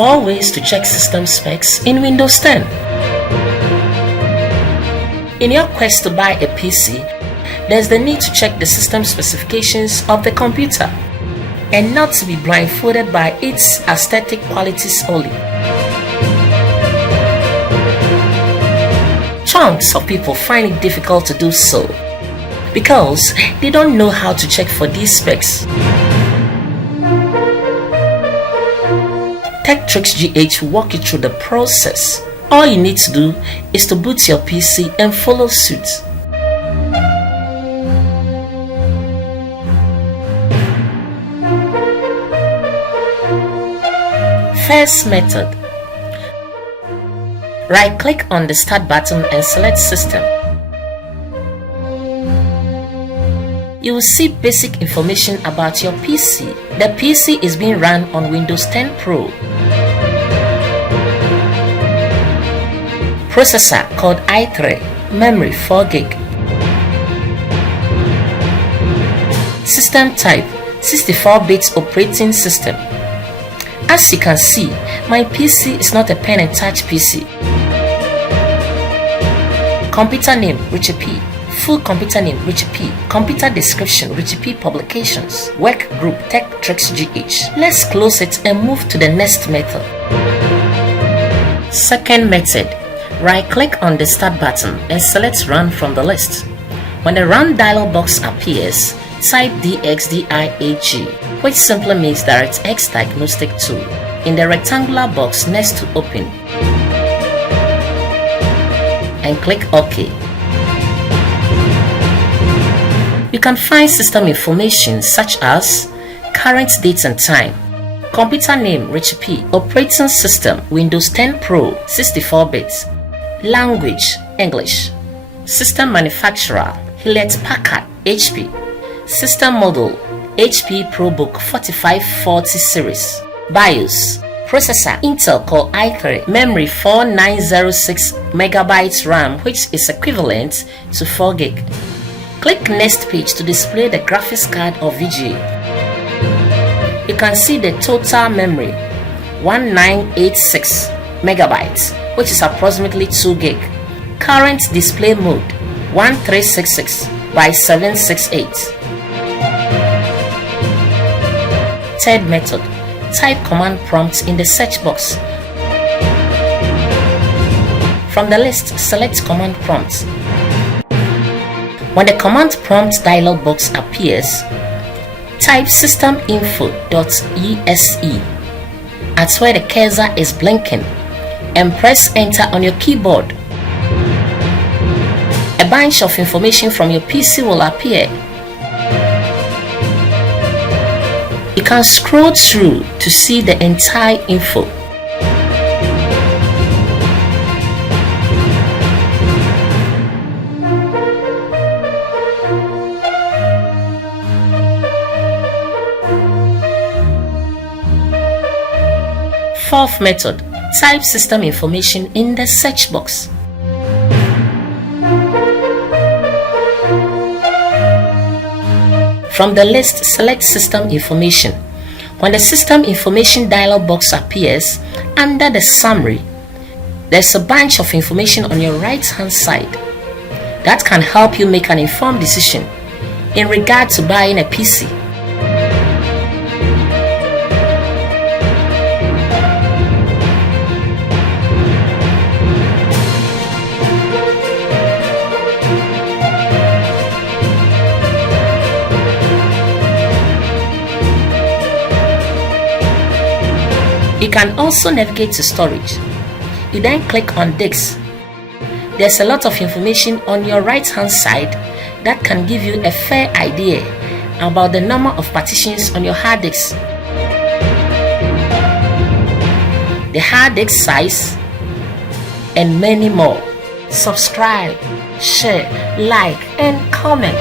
4 ways to check system specs in Windows 10. In your quest to buy a PC, there's the need to check the system specifications of the computer and not to be blindfolded by its aesthetic qualities only. Chunks of people find it difficult to do so because they don't know how to check for these specs. TechTricksGh will walk you through the process. All you need to do is to boot your PC and follow suit. First method. Right-click on the Start button and select System. You will see basic information about your PC. The PC is being run on Windows 10 Pro. Processor called i3, memory 4 GB. System type 64-bit operating system. As you can see, my PC is not a pen and touch PC. Computer name Richard P. Full computer name Richard P. Computer description Richard P. Publications. Work group TechTricksGh. Let's close it and move to the next method. Second method. Right-click on the Start button and select Run from the list. When the Run dialog box appears, type DXDIAG, which simply means DirectX Diagnostic Tool, in the rectangular box next to Open, and click OK. You can find system information such as current date and time, computer name Richard P, operating system Windows 10 Pro 64-bit, language English, system manufacturer Hewlett-Packard HP, system model HP ProBook 4540 series, BIOS, processor Intel Core i3, memory 4906 MB RAM, which is equivalent to 4 GB. Click Next page to display the graphics card or VGA. You can see the total memory 1986 MB, which is approximately 2 GB. Current display mode 1366 by 768. Third method. Type command prompt in the search box. From the list, select command prompt. When the command prompt dialog box appears, type systeminfo.exe at where the cursor is blinking and press enter on your keyboard. A bunch of information from your PC will appear. You can scroll through to see the entire info. Fourth method. Type system information in the search box. From the list, select System Information. When the System Information dialog box appears, under the summary, there's a bunch of information on your right-hand side that can help you make an informed decision in regard to buying a PC. You can also navigate to storage. You then click on Disk. There's a lot of information on your right-hand side that can give you a fair idea about the number of partitions on your hard disk, the hard disk size, and many more. Subscribe, share, like, and comment.